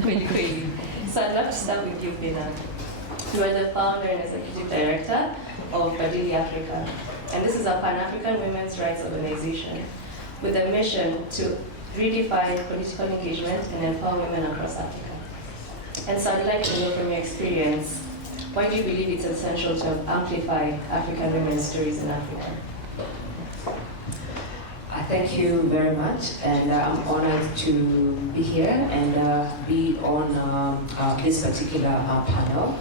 Really crazy. So I'd love to start with you, Bina. You are the founder and executive director of Badili Africa. And this is a Pan-African women's rights organization with a mission to redefine political engagement and empower women across Africa. And so I'd like to know from your experience, why do you believe it's essential to amplify African women's stories in Africa? Thank you very much, and I'm honored to be here and be on this particular panel.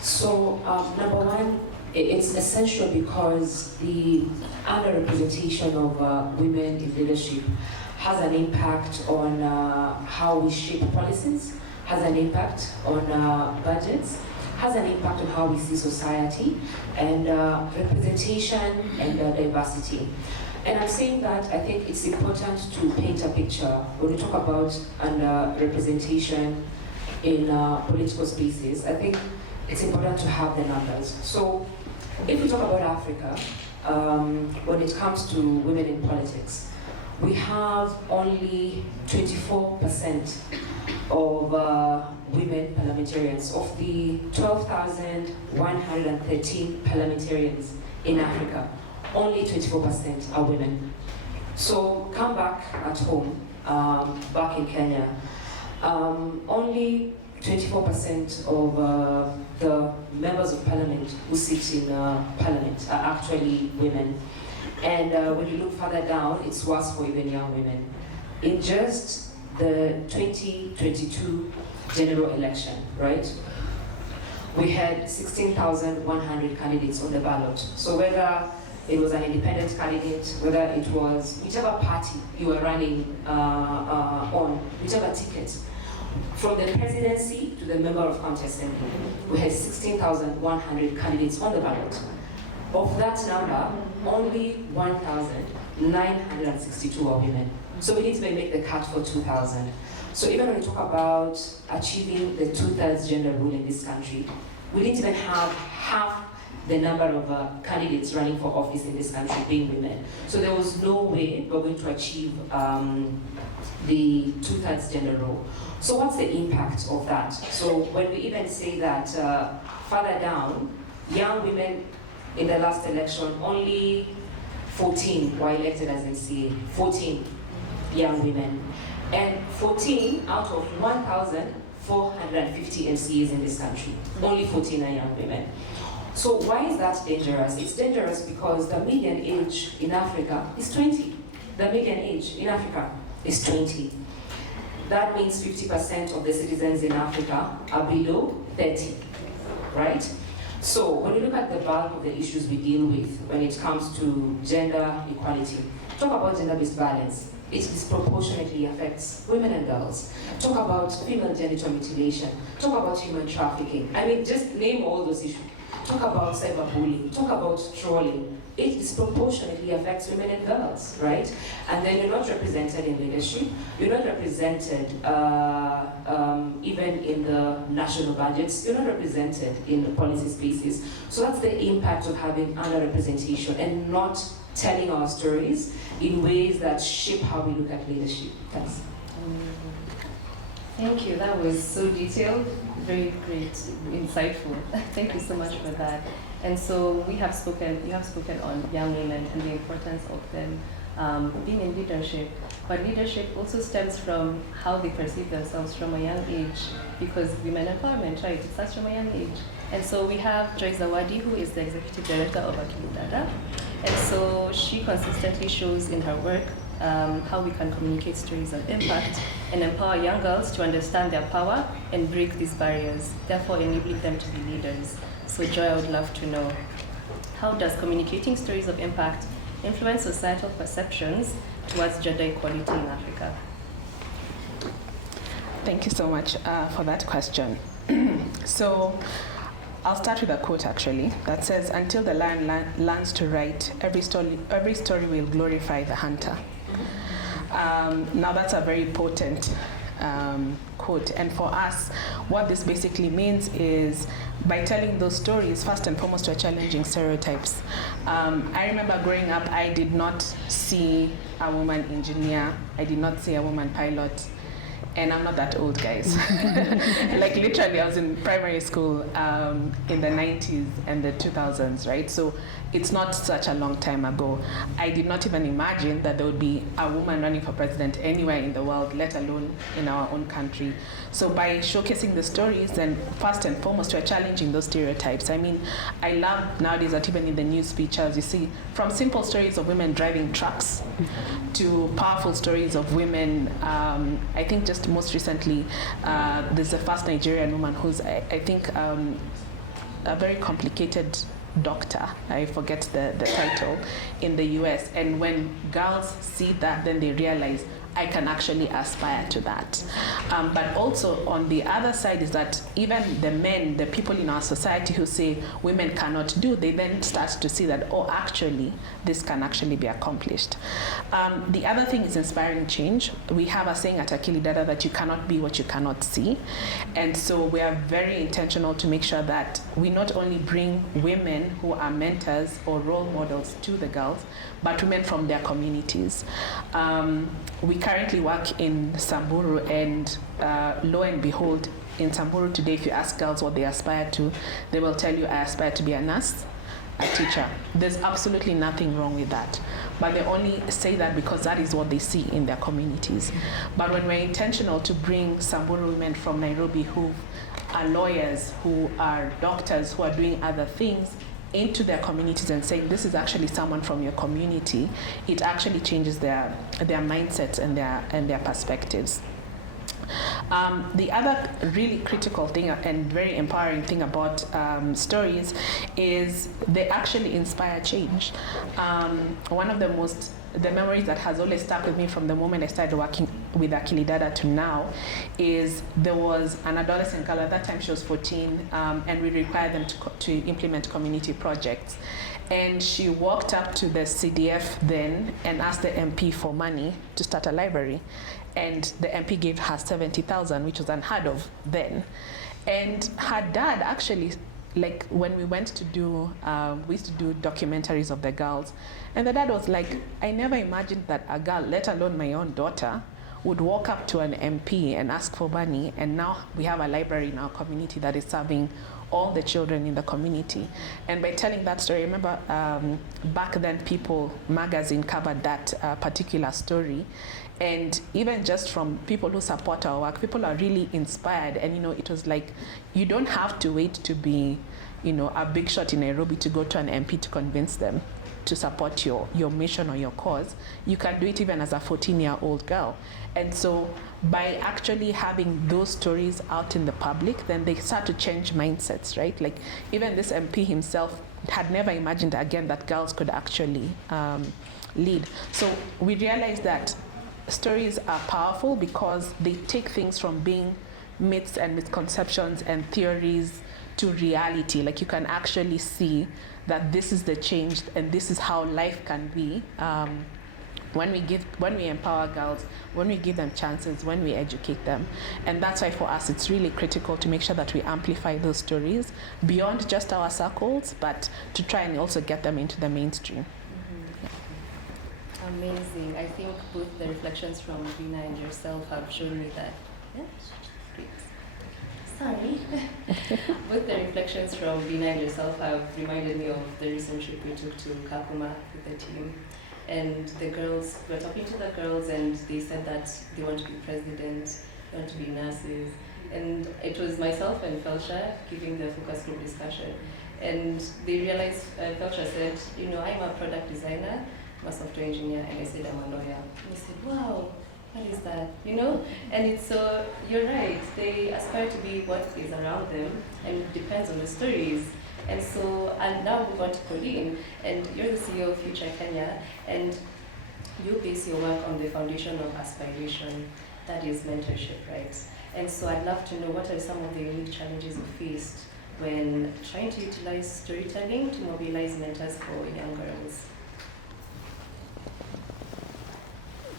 So, number one, it's essential because the underrepresentation of women in leadership has an impact on how we shape policies, has an impact on budgets, has an impact on how we see society, and representation and diversity. And I'm saying that I think it's important to paint a picture when we talk about representation in political spaces. I think it's important to have the numbers. So if we talk about Africa, when it comes to women in politics, we have only 24% of women parliamentarians. Of the 12,113 parliamentarians in Africa, only 24% are women. So come back at home, back in Kenya, only 24% of the members of parliament who sit in parliament are actually women. And when you look further down, it's worse for even young women. In just the 2022 general election, right? We had 16,100 candidates on the ballot. So whether it was an independent candidate, whether it was whichever party you were running on, whichever ticket, from the presidency to the member of county assembly, we had 16,100 candidates on the ballot. Of that number, only 1,962 are women. So we didn't even make the cut for 2,000. So even when we talk about achieving the 2/3 gender rule in this country, we didn't even have half the number of candidates running for office in this country being women. So there was no way we're going to achieve the 2/3 gender rule. So what's the impact of that? So when we even say that further down, young women in the last election, only 14 were elected as MCA, 14 young women. And 14 out of 1,450 MCAs in this country, only 14 are young women. So why is that dangerous? It's dangerous because the median age in Africa is 20. The median age in Africa is 20. That means 50% of the citizens in Africa are below 30, right? So when you look at the bulk of the issues we deal with when it comes to gender equality, talk about gender-based violence, it disproportionately affects women and girls. Talk about female genital mutilation, talk about human trafficking. I mean, just name all those issues. Talk about cyberbullying, talk about trolling. It disproportionately affects women and girls, right? And then you're not represented in leadership, you're not represented even in the national budgets, you're not represented in the policy spaces. So that's the impact of having underrepresentation and not telling our stories in ways that shape how we look at leadership. Thanks. Thank you. That was so detailed, very great, insightful. Thank you so much for that. And so you have spoken on young women and the importance of them being in leadership. But leadership also stems from how they perceive themselves from a young age, because women empowerment, right? It starts from a young age. And so we have Joy Zawadi, who is the executive director of Akili Dada. And so she consistently shows in her work how we can communicate stories of impact and empower young girls to understand their power and break these barriers, therefore enabling them to be leaders. So Joy, I would love to know, how does communicating stories of impact influence societal perceptions towards gender equality in Africa? Thank you so much for that question. So I'll start with a quote actually that says, "Until the lion learns to write, every story will glorify the hunter." Now that's a very potent quote, and for us, what this basically means is by telling those stories, first and foremost, we're challenging stereotypes. I remember growing up, I did not see a woman engineer, I did not see a woman pilot, And I'm not that old, guys. Like literally, I was in primary school in the 90s and the 2000s, right? So it's not such a long time ago. I did not even imagine that there would be a woman running for president anywhere in the world, let alone in our own country. So by showcasing the stories, then first and foremost, we're challenging those stereotypes. I mean, I love nowadays that even in the news features, you see from simple stories of women driving trucks to powerful stories of women. I think just most recently, there's the first Nigerian woman who's, I think, a very complicated doctor, I forget the title, in the US. And when girls see that, then they realize, I can actually aspire to that. But also on the other side is that even the men, the people in our society who say women cannot do, they then start to see that, oh, actually, this can actually be accomplished. The other thing is inspiring change. We have a saying at Akili Dada that you cannot be what you cannot see. And so we are very intentional to make sure that we not only bring women who are mentors or role models to the girls, but women from their communities. We currently work in Samburu, and lo and behold, in Samburu today, if you ask girls what they aspire to, they will tell you, I aspire to be a nurse, a teacher. There's absolutely nothing wrong with that. But they only say that because that is what they see in their communities. But when we're intentional to bring Samburu women from Nairobi who are lawyers, who are doctors, who are doing other things, into their communities and saying this is actually someone from your community, it actually changes their mindsets and their perspectives. The other really critical thing and very empowering thing about stories is they actually inspire change. One of the memories that has always stuck with me from the moment I started working with Akili Dada to now is there was an adolescent girl, at that time she was 14, and we required them to implement community projects. And she walked up to the CDF then and asked the MP for money to start a library. And the MP gave her 70,000, which was unheard of then. And her dad actually, like when we went to do, we used to do documentaries of the girls. And the dad was like, I never imagined that a girl, let alone my own daughter, would walk up to an MP and ask for money. And now we have a library in our community that is serving all the children in the community. And by telling that story, I remember back then People magazine covered that particular story. And even just from people who support our work, people are really inspired. And, you know, it was like, you don't have to wait to be, you know, a big shot in Nairobi to go to an MP to convince them to support your mission or your cause. You can do it even as a 14-year-old girl. And so by actually having those stories out in the public, then they start to change mindsets, right? Like even this MP himself had never imagined again that girls could actually lead. So we realized that stories are powerful because they take things from being myths and misconceptions and theories to reality. Like you can actually see that this is the change and this is how life can be when we empower girls, when we give them chances, when we educate them. And that's why for us it's really critical to make sure that we amplify those stories beyond just our circles, but to try and also get them into the mainstream. Amazing. I think both the reflections from Bina and yourself have shown me that. Yeah? Great. Sorry. Both the reflections from Bina and yourself have reminded me of the recent trip we took to Kakuma with the team. And the girls, we were talking to the girls and they said that they want to be president, they want to be nurses. And it was myself and Felsha giving the focus group discussion. And they realized, Felsha said, you know, I'm a product designer, I'm a software engineer, and I said I'm a lawyer. And they said, wow, what is that? You know? And it's so, you're right, they aspire to be what is around them, and it depends on the stories. And so, and now we want to Pauline, and you're the CEO of Future Kenya, and you base your work on the foundation of aspiration, that is mentorship, right? And so I'd love to know what are some of the unique challenges you faced when trying to utilize storytelling to mobilize mentors for young girls.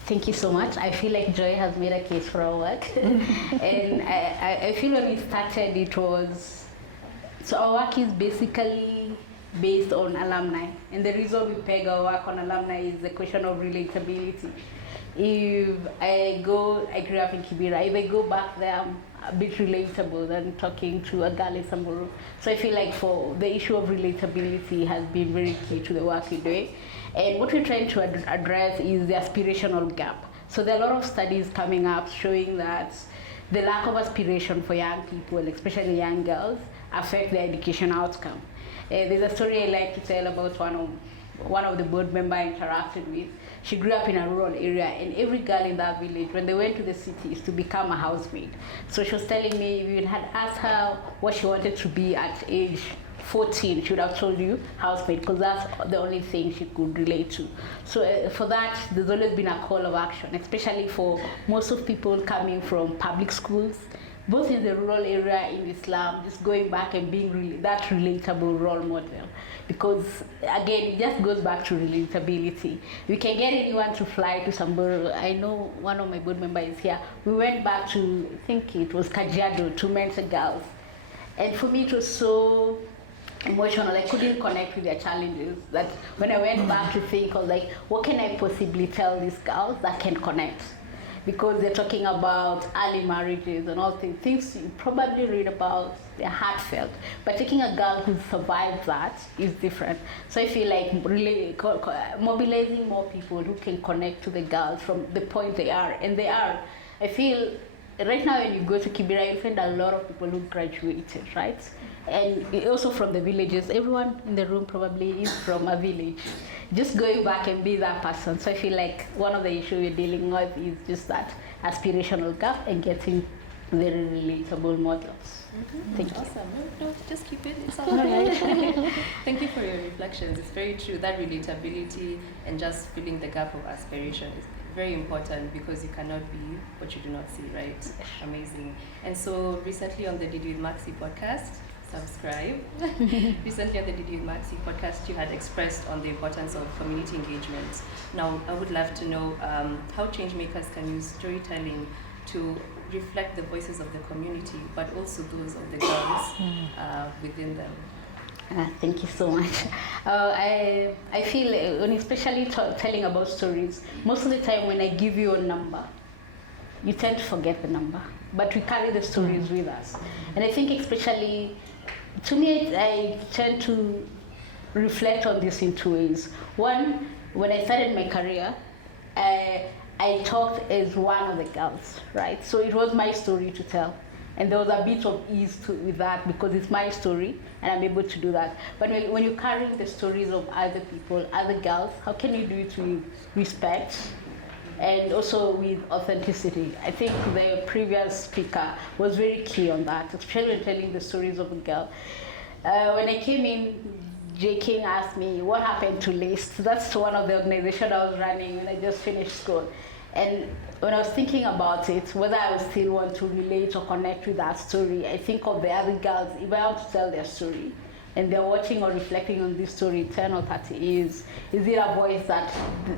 Thank you so much. I feel like Joy has made a case for our work. And I feel when we started, it was, so our work is basically based on alumni. And the reason we peg our work on alumni is the question of relatability. if I grew up in Kibera, if I go back there, I'm a bit relatable than talking to a girl in Samburu. So I feel like for the issue of relatability has been very key to the work we do. And what we're trying to address is the aspirational gap. So there are a lot of studies coming up showing that the lack of aspiration for young people, especially young girls, affect their education outcome. There's a story I like to tell about one of the board members I interacted with. She grew up in a rural area, and every girl in that village, when they went to the city, is to become a housemaid. So she was telling me, if you had asked her what she wanted to be at age 14, she would have told you housemaid, because that's the only thing she could relate to. So for that, there's always been a call of action, especially for most of people coming from public schools, both in the rural area, in Islam, just going back and being that relatable role model. Because again, it just goes back to relatability. We can get anyone to fly to Samburu. I know one of my board members is here. We went back to, I think it was Kajiado, to mentor girls. And for me, it was so emotional. I couldn't connect with their challenges. That when I went back to think, I was like, what can I possibly tell these girls that can connect? Because they're talking about early marriages and all things you probably read about, they're heartfelt. But taking a girl who survived that is different. So I feel like really mobilizing more people who can connect to the girls from the point they are. And they are. I feel right now when you go to Kibera, you find a lot of people who graduated, right? And also from the villages. Everyone in the room probably is from a village. Just going back and be that person. So I feel like one of the issues we're dealing with is just that aspirational gap and getting very relatable models. Thank you. Awesome. No, just keep it. It's all right. Thank you for your reflections. It's very true. That relatability and just filling the gap of aspiration is very important, because you cannot be what you do not see, right? Amazing. And so recently on the Didi with Maxi podcast, subscribe. Recently on the Didi with Maxi podcast, you had expressed on the importance of community engagement. Now, I would love to know how change makers can use storytelling to reflect the voices of the community, but also those of the girls within them. Thank you so much. I feel, when especially telling about stories, most of the time when I give you a number, you tend to forget the number, but we carry the stories with us. And I think especially, to me, I tend to reflect on this in two ways. One, when I started my career, I talked as one of the girls, right? So it was my story to tell. And there was a bit of ease with that, because it's my story and I'm able to do that. But when you're carrying the stories of other people, other girls, how can you do it with respect and also with authenticity? I think the previous speaker was very key on that, especially when telling the stories of a girl. When I came in, J. King asked me, what happened to LIST? That's one of the organizations I was running when I just finished school. And when I was thinking about it, whether I would still want to relate or connect with that story, I think of the other girls, if I want to tell their story, and they're watching or reflecting on this story 10 or 30 years, is it a voice that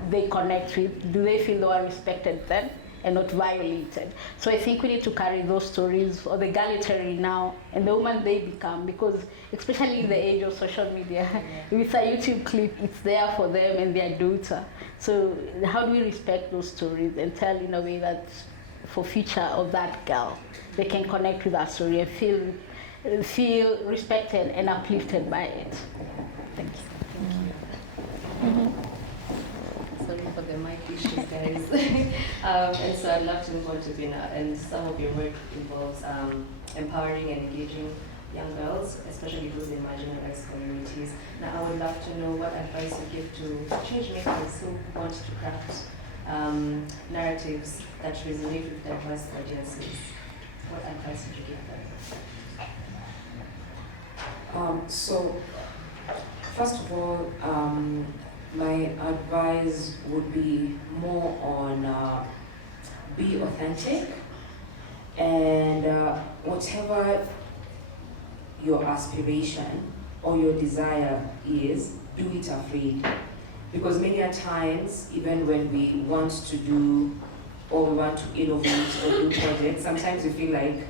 they connect with? Do they feel they are respected then and not violated? So I think we need to carry those stories for the girl literally now and the woman they become, because especially in the age of social media, with a YouTube clip, it's there for them and their daughter. So how do we respect those stories and tell in a way that for future of that girl, they can connect with that story and feel respected and uplifted by it? Thank you. Sorry for the mic issues, guys. And so I'd love to move on to Bina, and some of your work involves empowering and engaging young girls, especially those in marginalized communities. Now, I would love to know what advice you give to change makers who want to craft narratives that resonate with diverse audiences. What advice would you give them? So, first of all, my advice would be more on be authentic, and whatever your aspiration or your desire is, do it afraid. Because many a times, even when we want to do or we want to innovate or do projects, sometimes we feel like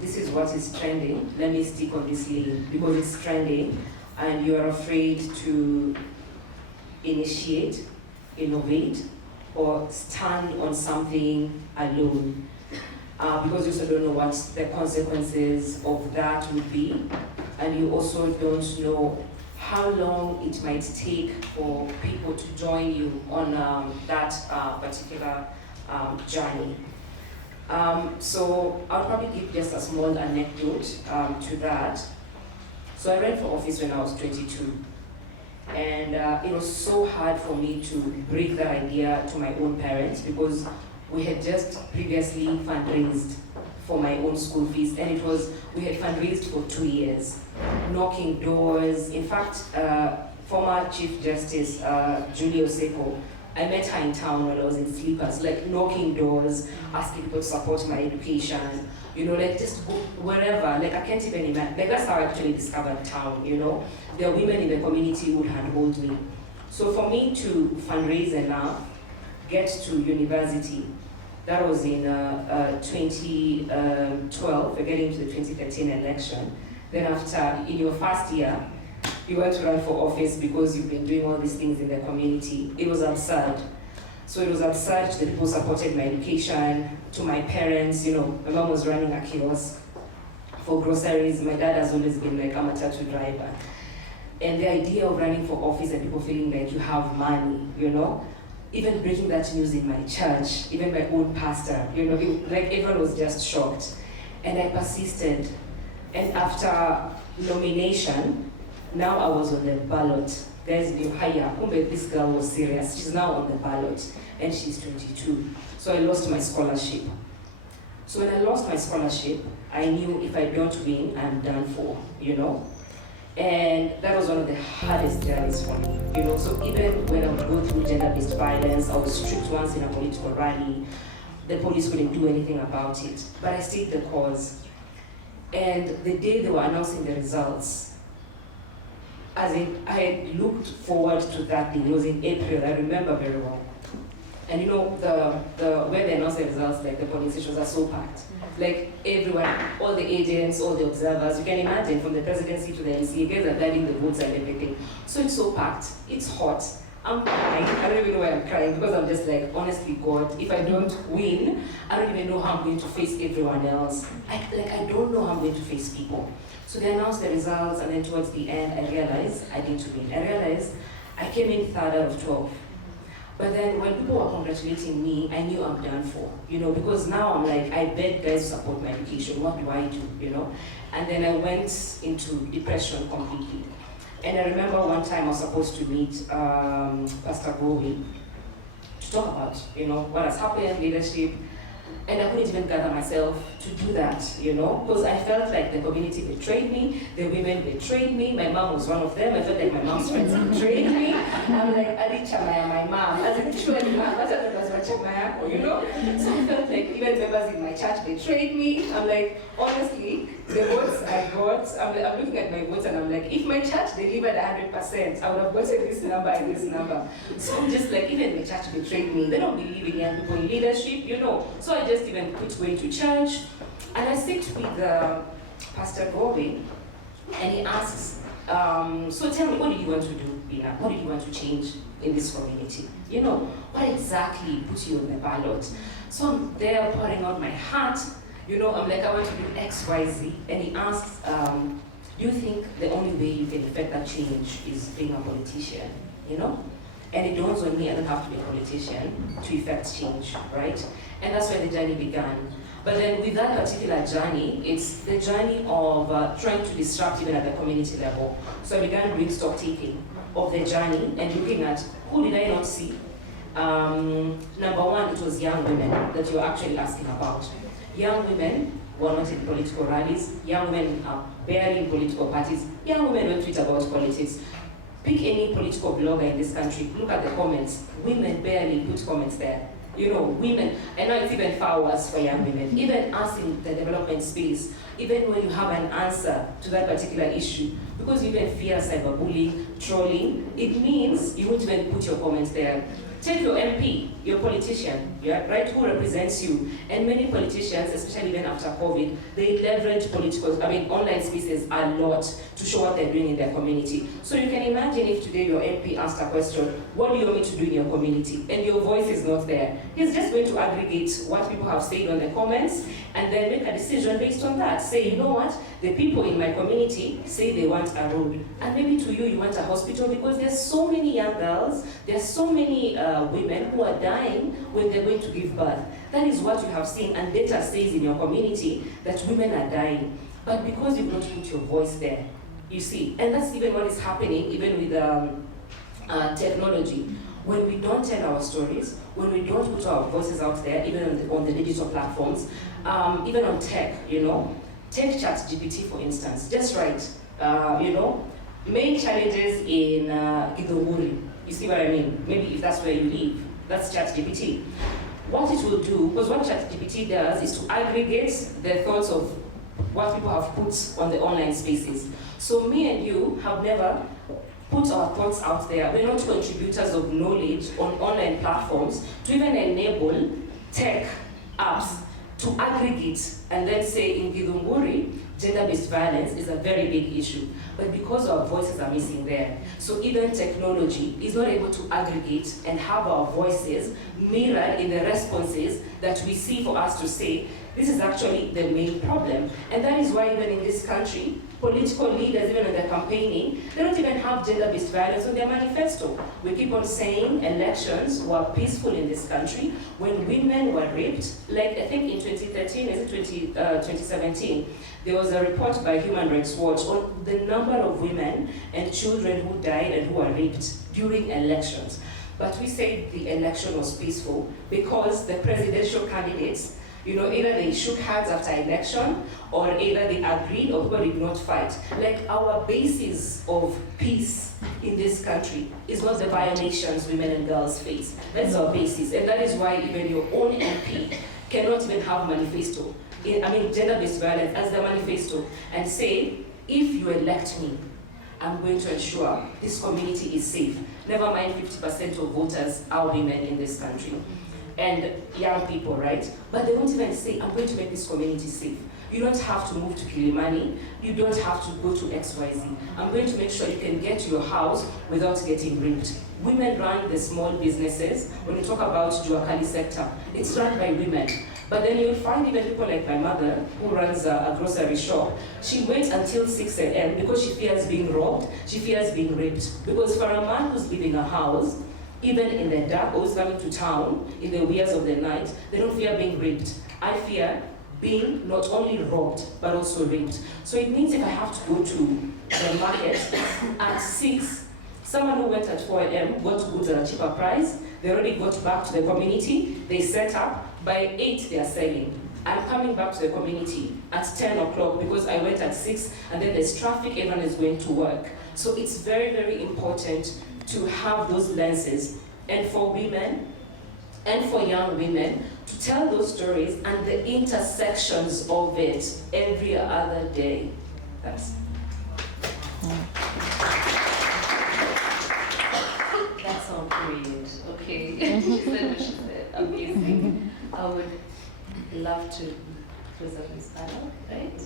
this is what is trending, let me stick on this lane because it's trending, and you are afraid to initiate, innovate, or stand on something alone. Because you also don't know what the consequences of that would be, and you also don't know how long it might take for people to join you on that particular journey. So I'll probably give just a small anecdote to that. So I ran for office when I was 22, and it was so hard for me to break that idea to my own parents, because we had just previously fundraised for my own school fees, and we had fundraised for 2 years, knocking doors. In fact, former Chief Justice Julia Oseko, I met her in town when I was in sleepers, like knocking doors, asking people to support my education, like just go wherever, like I can't even imagine. Like that's how I actually discovered town, There are women in the community who would handhold me. So for me to fundraise enough, get to university, that was in 2012, we're getting to the 2013 election. Then after, in your first year, you went to run for office because you've been doing all these things in the community. It was absurd. So it was absurd that people supported my education, to my parents, my mom was running a kiosk for groceries. My dad has always been like a matatu driver. And the idea of running for office and people feeling like you have money, even breaking that news in my church, even my own pastor, like everyone was just shocked. And I persisted. And after nomination, now I was on the ballot. There's this girl was serious. She's now on the ballot, and she's 22. So I lost my scholarship. So when I lost my scholarship, I knew if I don't win, I'm done for, And that was one of the hardest journeys for me, So even when I would go through gender-based violence, I was stripped once in a political rally. The police couldn't do anything about it, but I stayed the cause. And the day they were announcing the results, as in, I had looked forward to that day. It was in April, I remember very well. And the where they announced the results, like the polling stations are so packed. Like everyone, all the agents, all the observers, you can imagine from the presidency to the MCA, guys are guiding the votes and everything. So it's so packed, it's hot. I'm crying. I don't even know why I'm crying, because I'm just like, honestly, God, if I don't win, I don't even know how I'm going to face everyone else. I don't know how I'm going to face people. So they announced the results, and then towards the end, I realized I didn't win. I realized I came in 3rd out of 12. But then when people were congratulating me, I knew I'm done for, because now I'm like, I beg guys to support my education. What do I do, And then I went into depression completely. And I remember one time I was supposed to meet Pastor Bowie to talk about, what has happened, leadership. And I couldn't even gather myself to do that, because I felt like the community betrayed me, the women betrayed me, my mom was one of them. I felt like my mom's friends betrayed me. I'm like, Adi Chamaya, my mom. I was like, surely, mom, that's what was Chamaya, So I felt like even members in my church betrayed me. I'm like, honestly, the votes I got, I'm looking at my votes and I'm like, if my church delivered 100%, I would have gotten this number and this number. So I'm just like, even my church betrayed me. They don't believe in young people in leadership, So I just even quit going to church. And I sit with Pastor Gobi, and he asks, so tell me, what do you want to do, Bina? What do you want to change in this community? What exactly put you on the ballot? So I'm there pouring out my heart. I'm like, I want to do X, Y, Z. And he asks, do you think the only way you can effect that change is being a politician? And it dawns on me, I don't have to be a politician to effect change, right? And that's where the journey began. But then with that particular journey, it's the journey of trying to disrupt even at the community level. So I began doing stock taking of the journey and looking at who did I not see. Number one, it was young women that you're actually asking about. Young women were not in political rallies. Young women are barely in political parties. Young women don't tweet about politics. Pick any political blogger in this country, look at the comments. Women barely put comments there. Women, and now it's even far worse for young women. Even us in the development space, even when you have an answer to that particular issue, because you even fear cyberbullying, trolling, it means you won't even put your comments there. Take your MP, your politician, yeah, right, who represents you. And many politicians, especially even after COVID, they leverage online spaces a lot to show what they're doing in their community. So you can imagine if today your MP asked a question, what do you want me to do in your community? And your voice is not there. He's just going to aggregate what people have said on the comments and then make a decision based on that. Say, you know what, the people in my community say they want a road. And maybe to you want a hospital, because there's so many young girls, there's so many women who are dying when they're going to give birth. That is what you have seen, and data says in your community that women are dying. But because you've not put your voice there, you see, and that's even what is happening even with technology. When we don't tell our stories, when we don't put our voices out there, even on the digital platforms, even on tech, take ChatGPT for instance, just write, main challenges in Githunguri. You see what I mean? Maybe if that's where you live, that's ChatGPT. What it will do, because what ChatGPT does is to aggregate the thoughts of what people have put on the online spaces. So me and you have never put our thoughts out there. We're not contributors of knowledge on online platforms to even enable tech apps to aggregate and then say in Githunguri, gender-based violence is a very big issue. But because our voices are missing there, so even technology is not able to aggregate and have our voices mirrored in the responses that we see for us to say, this is actually the main problem. And that is why even in this country, political leaders, even in their campaigning, they don't even have gender-based violence on their manifesto. We keep on saying elections were peaceful in this country when women were raped. Like I think in 2013, is it 2017, there was a report by Human Rights Watch on the number of women and children who died and who were raped during elections. But we say the election was peaceful because the presidential candidates, either they shook hands after election, or either they agreed or people did not fight. Like our basis of peace in this country is not the violations women and girls face. That's our basis, and that is why even your own MP cannot even have manifesto. Gender-based violence as the manifesto, and say, if you elect me, I'm going to ensure this community is safe. Never mind 50% of voters are women in this country. And young people, right? But they won't even say, I'm going to make this community safe. You don't have to move to Kilimani. You don't have to go to XYZ. I'm going to make sure you can get to your house without getting raped. Women run the small businesses. When you talk about Juakali sector, it's run by women. But then you'll find even people like my mother, who runs a grocery shop, she waits until 6 a.m. because she fears being robbed, she fears being raped. Because for a man who's leaving a house, even in the dark, or who's coming to town in the wears of the night, they don't fear being raped. I fear being not only robbed, but also raped. So it means if I have to go to the market at 6, someone who went at 4 a.m. got goods at a cheaper price, they already got back to the community, they set up, by 8 they are selling. I'm coming back to the community at 10 o'clock because I went at 6, and then there's traffic, everyone is going to work. So it's very, very important to have those lenses, and for women and for young women to tell those stories and the intersections of it every other day. That's all great. Okay. She said what she said. Amazing. I would love to close up this panel, right?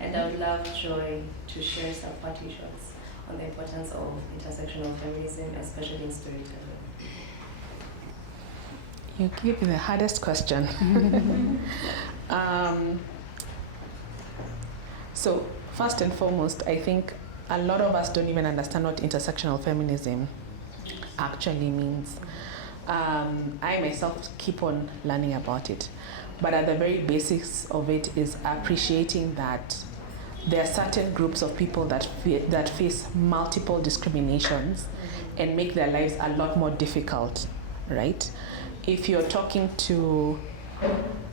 And I would love Joy to share some parting shots on the importance of intersectional feminism, especially in storytelling. You give me the hardest question. So first and foremost, I think a lot of us don't even understand what intersectional feminism actually means. I myself keep on learning about it, but at the very basics of it is appreciating that there are certain groups of people that face multiple discriminations and make their lives a lot more difficult, right? If you're talking to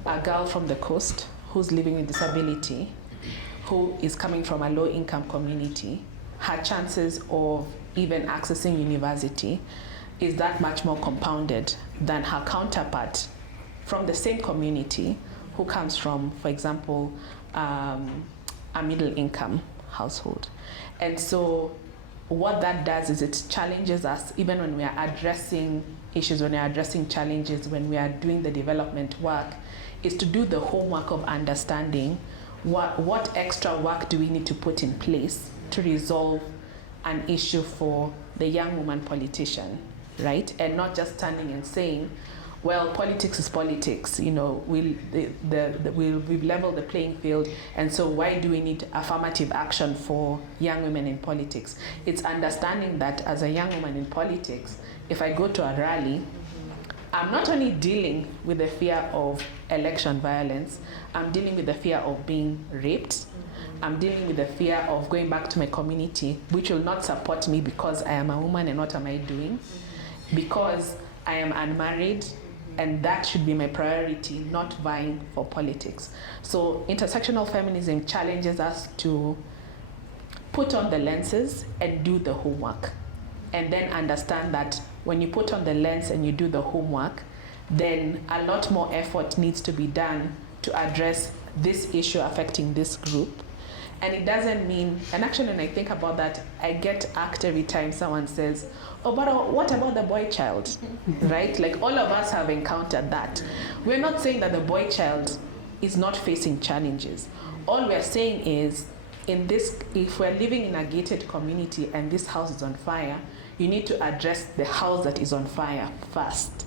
a girl from the coast who's living with disability, who is coming from a low-income community, her chances of even accessing university is that much more compounded than her counterpart from the same community who comes from, for example, a middle-income household. And so what that does is it challenges us, even when we are addressing issues, when we are addressing challenges, when we are doing the development work, is to do the homework of understanding what extra work do we need to put in place to resolve an issue for the young woman politician, right? And not just standing and saying, well, politics is politics, you know, we've leveled the playing field, and so why do we need affirmative action for young women in politics? It's understanding that as a young woman in politics, if I go to a rally, I'm not only dealing with the fear of election violence, I'm dealing with the fear of being raped, I'm dealing with the fear of going back to my community, which will not support me because I am a woman, and what am I doing? Because I am unmarried, and that should be my priority, not vying for politics. So intersectional feminism challenges us to put on the lenses and do the homework, and then understand that when you put on the lens and you do the homework, then a lot more effort needs to be done to address this issue affecting this group. And it doesn't mean, and actually when I think about that, I get asked every time someone says, oh, but what about the boy child, right? Like all of us have encountered that. We're not saying that the boy child is not facing challenges. All we're saying is, if we're living in a gated community and this house is on fire, you need to address the house that is on fire first.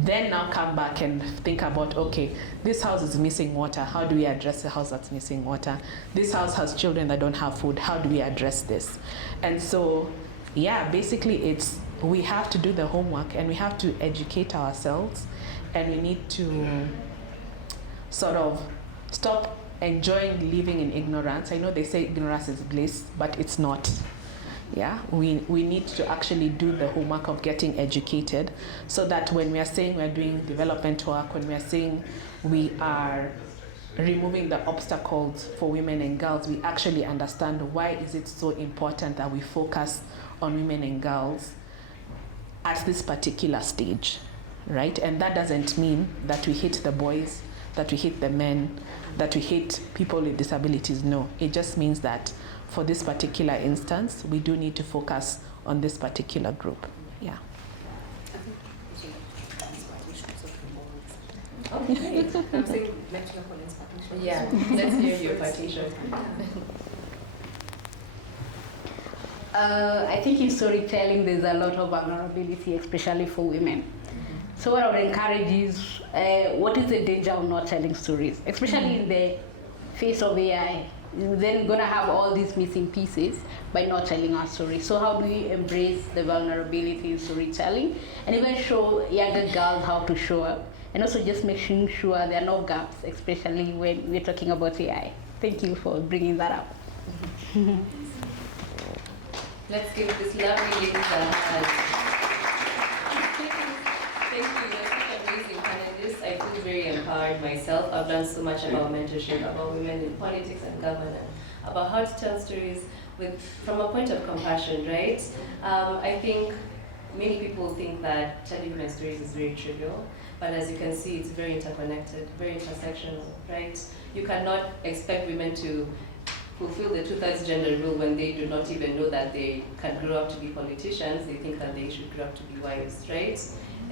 Then now come back and think about, okay, this house is missing water. How do we address the house that's missing water? This house has children that don't have food. How do we address this? And so, yeah, basically we have to do the homework, and we have to educate ourselves, and we need to sort of stop enjoying living in ignorance. I know they say ignorance is bliss, but it's not. Yeah, we need to actually do the homework of getting educated, so that when we are saying we're doing development work, when we are saying we are removing the obstacles for women and girls, we actually understand why is it so important that we focus on women and girls at this particular stage, right? And that doesn't mean that we hate the boys, that we hate the men, that we hate people with disabilities. No, it just means that for this particular instance, we do need to focus on this particular group. Yeah. Okay. I'm saying, yeah, let's hear your partition. I think in storytelling there's a lot of vulnerability, especially for women. So what I would encourage is, what is the danger of not telling stories, especially in the face of AI? Then we're gonna have all these missing pieces by not telling our story. So how do we embrace the vulnerability in storytelling, and even show younger girls how to show up, and also just making sure there are no gaps, especially when we're talking about AI. Thank you for bringing that up. Let's give this lovely lady a hand. Thank you. That's such amazing panelists. I feel very empowered myself. I've learned so much about mentorship, about women in politics and governance, about how to tell stories from a point of compassion, right? I think many people think that telling women's stories is very trivial, but as you can see, it's very interconnected, very intersectional, right? You cannot expect women to fulfill the 2/3 gender rule when they do not even know that they can grow up to be politicians. They think that they should grow up to be wives, right?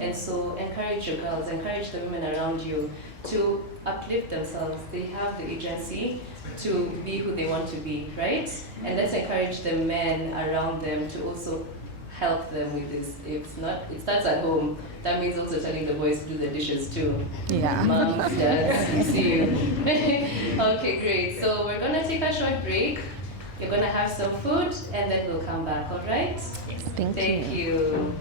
And so encourage your girls, encourage the women around you to uplift themselves. They have the agency to be who they want to be, right? And let's encourage the men around them to also help them with this. It starts at home. That means also telling the boys to do the dishes too. Yeah. Moms, dads, we see you. Okay, great. So we're gonna take a short break. You're gonna have some food, and then we'll come back, all right? Thank you. Thank you.